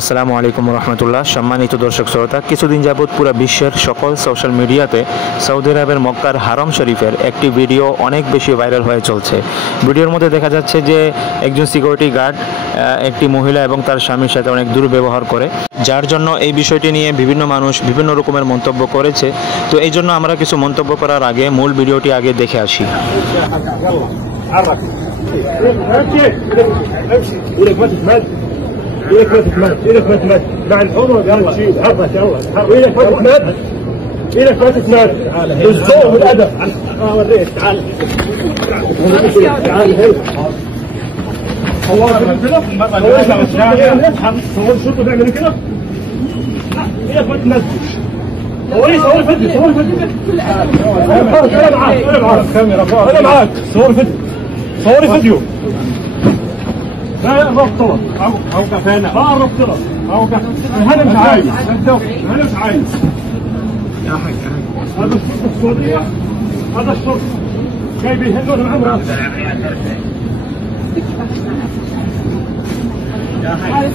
আসসালামু আলাইকুম রহমতুল্লাহ। সম্মানিত দর্শক শ্রোতা, কিছুদিন যাবৎ পুরো বিশ্বের সকল সোশ্যাল মিডিয়াতে সৌদি আরবের মক্কার হারম শরীফের একটি ভিডিও অনেক বেশি ভাইরাল হয়ে চলছে। ভিডিওর মধ্যে দেখা যাচ্ছে যে একজন সিকিউরিটি গার্ড একটি মহিলা এবং তার স্বামীর সাথে অনেক দুর্ব্যবহার করে, যার জন্য এই বিষয়টি নিয়ে বিভিন্ন মানুষ বিভিন্ন রকমের মন্তব্য করেছে। তো এই জন্য আমরা কিছু মন্তব্য করার আগে মূল ভিডিওটি আগে দেখে আসি। إيدك ما تتمد، إيدك ما تتمد مع الحمر يلا شيل حرك يلا إيدك ما تتمد، إيدك ما تتمد بالذوق والأدب. وريك تعال تعال هنا صور كده صور شرطة بيعملوا كده إيدك ما تتمد صور فيديو صور فيديو أنا معاك أنا معاك صور فيديو صور فيديو لا ربط طلب او كفانا ربط طلب او انا مش عايز انا مش عايز يا حاج هذا الشرطه السعوديه هذا الشرطه جاي بيهدوا انا معهم راسي يا حاج.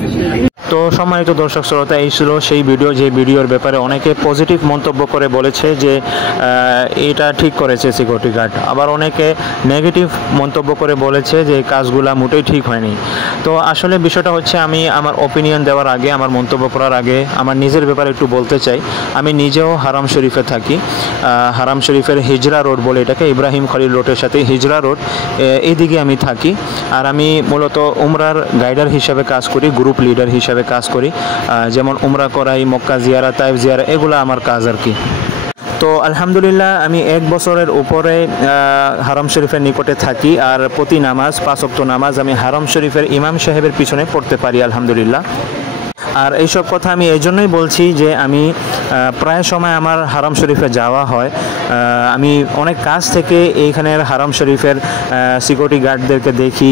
তো সম্মানিত দর্শক শ্রোতা, এই ছিল সেই ভিডিও যে ভিডিওর ব্যাপারে অনেকে পজিটিভ মন্তব্য করে বলেছে যে এটা ঠিক করেছে সিকিউরিটি গার্ড, আবার অনেকে নেগেটিভ মন্তব্য করে বলেছে যে এই কাজগুলা মোটেই ঠিক হয়নি। তো আসলে বিষয়টা হচ্ছে, আমি আমার ওপিনিয়ন দেওয়ার আগে, আমার মন্তব্য করার আগে আমার নিজের ব্যাপারে একটু বলতে চাই। আমি নিজেও হারাম শরীফে থাকি। হারাম শরীফের হিজরা রোড বলে এটাকে, ইব্রাহিম খলিল রোডের সাথে হিজরা রোড, এইদিকে আমি থাকি। আর আমি মূলত উমরার গাইডার হিসাবে কাজ করি, গ্রুপ লিডার হিসাবে কাজ করি। যেমন উমরা করাই, মক্কা জিয়ারা, তাইফ জিয়ারা, এগুলো আমার কাজ আর কি। তো আলহামদুলিল্লাহ আমি 1 বছরের উপরে হারম শরীফের নিকটে থাকি, আর প্রতি নামাজ 5 ওয়াক্ত নামাজ আমি হারম শরীফের ইমাম সাহেবের পিছনে পড়তে পারি আলহামদুলিল্লাহ। আর এইসব কথা আমি এই জন্যই বলছি যে আমি প্রায় সময় আমার হারম শরীফে যাওয়া হয়। আমি অনেক কাছ থেকে এইখানের হারম শরীফের সিকিউরিটি গার্ডদেরকে দেখি,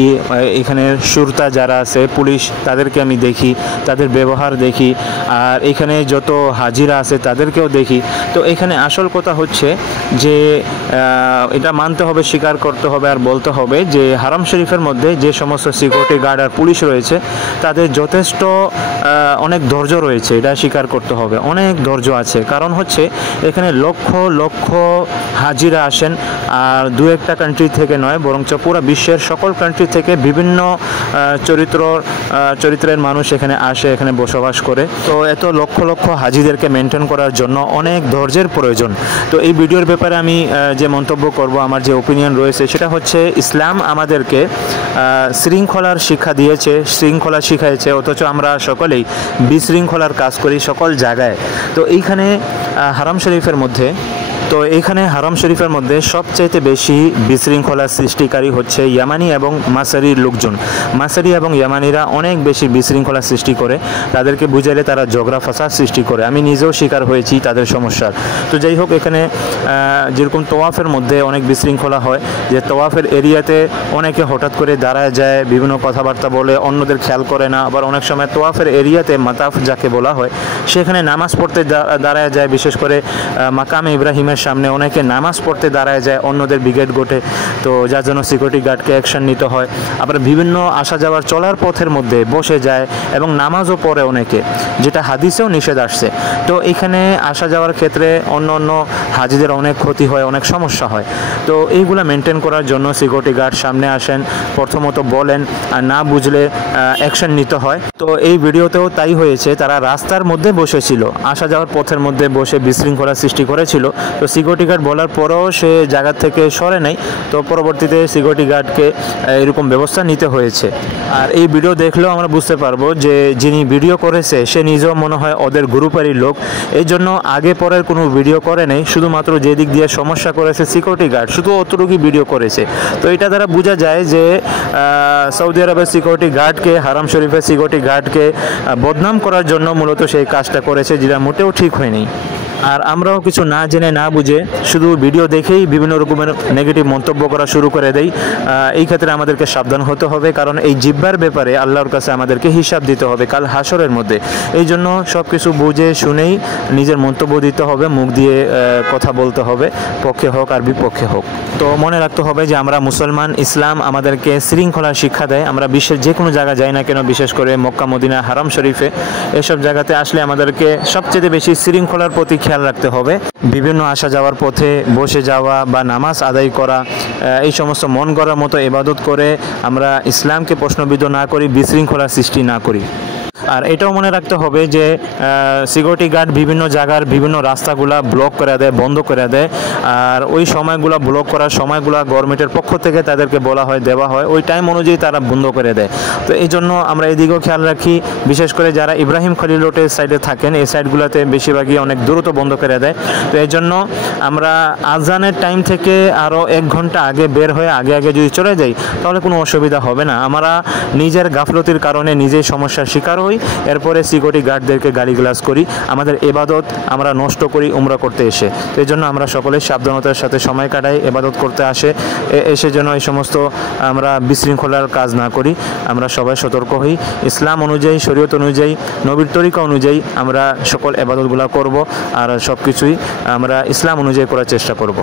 এখানের সুরতা যারা আছে পুলিশ, তাদেরকে আমি দেখি, তাদের ব্যবহার দেখি, আর এখানে যত হাজিরা আছে তাদেরকেও দেখি। তো এখানে আসল কথা হচ্ছে যে এটা মানতে হবে, স্বীকার করতে হবে আর বলতে হবে যে হারম শরীফের মধ্যে যে সমস্ত সিকিউরিটি গার্ড আর পুলিশ রয়েছে তাদের যথেষ্ট অনেক ধৈর্য রয়েছে, এটা স্বীকার করতে হবে। অনেক ধৈর্য আছে, কারণ হচ্ছে এখানে লক্ষ লক্ষ হাজিরা আসেন, আর 2-1টা কান্ট্রি থেকে নয়, বরঞ্চ পুরো বিশ্বের সকল কান্ট্রি থেকে বিভিন্ন চরিত্রের মানুষ এখানে আসে, এখানে বসবাস করে। তো এত লক্ষ লক্ষ হাজিদেরকে মেনটেন করার জন্য অনেক ধৈর্যের প্রয়োজন। তো এই ভিডিওর ব্যাপারে আমি যে মন্তব্য করব, আমার যে ওপিনিয়ন রয়েছে সেটা হচ্ছে, ইসলাম আমাদেরকে শৃঙ্খলার শিক্ষা দিয়েছে, শৃঙ্খলা শিখাইছে, অথচ আমরা সকলেই বিশৃঙ্খলার কাজ করি সকল জায়গায়। তো এইখানে হারম শরীফের মধ্যে সবচাইতে বেশি বিশৃঙ্খলা সৃষ্টিকারী হচ্ছে ইয়ামানি এবং মাসারির লোকজন। মাসারি এবং ইয়ামানিরা অনেক বেশি বিশৃঙ্খলা সৃষ্টি করে, তাদেরকে বুঝাইলে তারা ঝগড়া ফাসাদ সৃষ্টি করে। আমি নিজেও শিকার হয়েছি তাদের সমস্যার। তো যাই হোক, এখানে যেরকম তোয়াফের মধ্যে অনেক বিশৃঙ্খলা হয়, যে তোয়াফের এরিয়াতে অনেকে হঠাৎ করে দাঁড়ায় যায়, বিভিন্ন কথাবার্তা বলে, অন্যদের খেয়াল করে না। আবার অনেক সময় তোয়াফের এরিয়াতে মাতাফ যাকে বলা হয়, সেখানে নামাজ পড়তে দাঁড়ায় যায়, বিশেষ করে মাকামে ইব্রাহিমের সামনে অনেকে নামাজ পড়তে দাঁড়ায় যায়, অন্যদের ব্রিগেড গোটে। তো যার জন্য সিকিউরিটি গার্ডকে অ্যাকশন নিতে হয়। আবার বিভিন্ন আসা যাওয়ার চলার পথের মধ্যে বসে যায় এবং নামাজও পড়ে অনেকে, যেটা হাদিসেও নিষেধ আসছে। তো এখানে আসা যাওয়ার ক্ষেত্রে অন্য হাজিদের অনেক ক্ষতি হয়, অনেক সমস্যা হয়। তো এইগুলো মেনটেন করার জন্য সিকিউরিটি গার্ড সামনে আসেন, প্রথমত বলেন, আর না বুঝলে অ্যাকশন নিতে হয়। তো এই ভিডিওতেও তাই হয়েছে, তারা রাস্তার মধ্যে বসেছিল, আসা যাওয়ার পথের মধ্যে বসে বিশৃঙ্খলা সৃষ্টি করেছিল। তো সিকিউরিটি গার্ড বলার পরেও সে জায়গা থেকে সরে নাই। তো পরবর্তীতে সিকিউরিটি গার্ডকে এরকম ব্যবস্থা নিতে হয়েছে। আর এই ভিডিও দেখলেও আমরা বুঝতে পারবো যে যিনি ভিডিও করেছে সে নিজেও মনে হয় ওদের গ্রুপেরই লোক, এই জন্য আগে পরের কোনো ভিডিও করে নেই, শুধুমাত্র যে দিক দিয়ে সমস্যা করেছে সিকিউরিটি গার্ড শুধু অতটুকুই ভিডিও করেছে। তো এটা দ্বারা বোঝা যায় যে সৌদি আরবের সিকিউরিটি গার্ডকে, হারাম শরীফের সিকিউরিটি গার্ডকে বদনাম করার জন্য মূলত সেই কাজটা করেছে, যেটা মোটেও ঠিক হয়নি। আর আমরাও কিছু না জেনে না বুঝে শুধু ভিডিও দেখেই বিভিন্ন রকমের নেগেটিভ মন্তব্য করা শুরু করে দেই। এই ক্ষেত্রে আমাদেরকে সাবধান হতে হবে, কারণ এই জিহ্বার ব্যাপারে আল্লাহর কাছে আমাদেরকে হিসাব দিতে হবে কাল হাসরের মধ্যে। এই জন্য সব কিছু বুঝে শুনেই নিজের মন্তব্য দিতে হবে, মুখ দিয়ে কথা বলতে হবে, পক্ষে হোক আর বিপক্ষে হোক। তো মনে রাখতে হবে যে আমরা মুসলমান, ইসলাম আমাদেরকে শৃঙ্খলার শিক্ষা দেয়। আমরা বিশ্বের যে কোনো জায়গায় যাই না কেন, বিশেষ করে মক্কা, মদিনা, হারাম শরীফে এসব জায়গাতে আসলে আমাদেরকে সবচেয়ে বেশি শৃঙ্খলার প্রতি খেয়াল রাখতে হবে। বিভিন্ন আসা যাওয়ার পথে বসে যাওয়া বা নামাজ আদায় করা, এই সমস্ত মন গড়ার মতো ইবাদত করে আমরা ইসলামকে প্রশ্নবিদ্ধ না করি, বিশৃঙ্খলার সৃষ্টি না করি। আর এটাও মনে রাখতে হবে যে সিকিউরিটি গার্ড বিভিন্ন জায়গার বিভিন্ন রাস্তাগুলা ব্লক করে দেয়, বন্ধ করে দেয়। আর ওই সময়গুলো ব্লক করার সময়গুলো গভর্নমেন্টের পক্ষ থেকে তাদেরকে বলা হয়, দেওয়া হয়, ওই টাইম অনুযায়ী তারা বন্ধ করে দেয়। তো এই জন্য আমরা এদিকেও খেয়াল রাখি, বিশেষ করে যারা ইব্রাহিম খলিল রোডের সাইডে থাকেন, এই সাইডগুলোতে বেশিরভাগই অনেক দ্রুত বন্ধ করে দেয়। তো এই জন্য আমরা আজানের টাইম থেকে আরও 1 ঘন্টা আগে বের হয়ে আগে যদি চলে যাই তাহলে কোনো অসুবিধা হবে না। আমরা নিজের গাফলতির কারণে নিজেই সমস্যার শিকার হই, এরপরে সিকিউরিটি গার্ডদেরকে গালিগালাজ করি, আমাদের ইবাদত আমরা নষ্ট করি উমরা করতে এসে। তো এই জন্য আমরা সকলে সাবধানতার সাথে সময় কাটাই, ইবাদত করতে এসে যেন এই সমস্ত আমরা বিশৃঙ্খলার কাজ না করি। আমরা সবাই সতর্ক হই, ইসলাম অনুযায়ী, শরীয়ত অনুযায়ী, নবীর তরিকা অনুযায়ী আমরা সকল ইবাদতগুলো করব, আর সব কিছুই আমরা ইসলাম অনুযায়ী করার চেষ্টা করব।